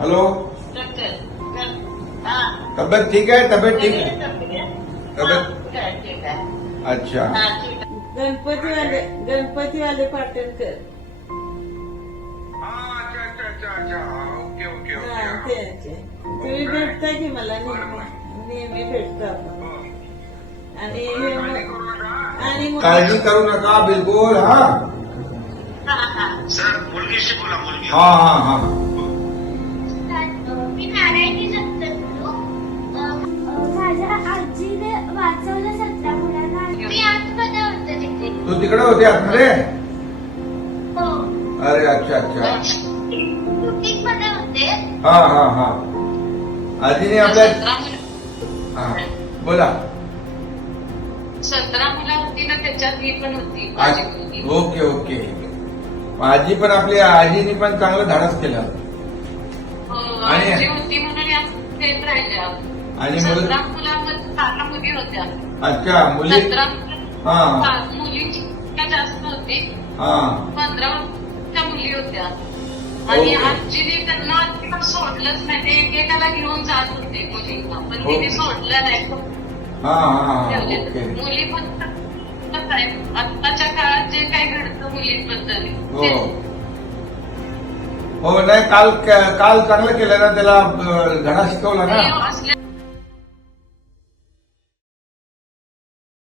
Hello, तब्येत ठीक आहे? तब्येत ठीक आहे? तब्येत अच्छा. गणपतीवाले पाटणकर. ओके ओके ते तुम्ही भेटता की मला नेहमी भेटतो आपण. आणि काळजी करू नका बिलकुल. हा सर मुलगीशी बोला. मुलगी हा हा हा मी नारायणी सत्तर माझ्या आजीने वाचवलं 17 मुलांना. मी आतमध्ये होते तिथे. तू तिकडे होते आतमध्ये? हो, अरे अच्छा अच्छा. शूटिंग मध्ये होते. हा हा हा. आजीने आपल्या हा बोला. 17 मुलं होती ना, त्याच्यात ही पण होती माझी मुलगी. Okay okay. आजी पण आपली आजीने पण चांगलं धाडस केलं. हो, आणि- आजी होती म्हणून या देत राहिल्या. आणि 17 मुलांमध्ये 4 मुली होत्या. अच्छा मुली. 17 हा मुलींची संख्या जास्त होती. हा 15 मुली होत्या. आणि ओके. आजीने त्यांना सोडलंच नाही. ते एकेकाला घेऊन जात होते मुलींना, पण ओके. तिने सोडलं नाही. हा हा ठेवले. ओके. मुली पण कसं आहे, आत्ताच्या काळात जे काही घडतं मुलींबद्दल हो ते हो. नाही काल चांगलं केलं ना, त्याला धडा शिकवला ना. असल्या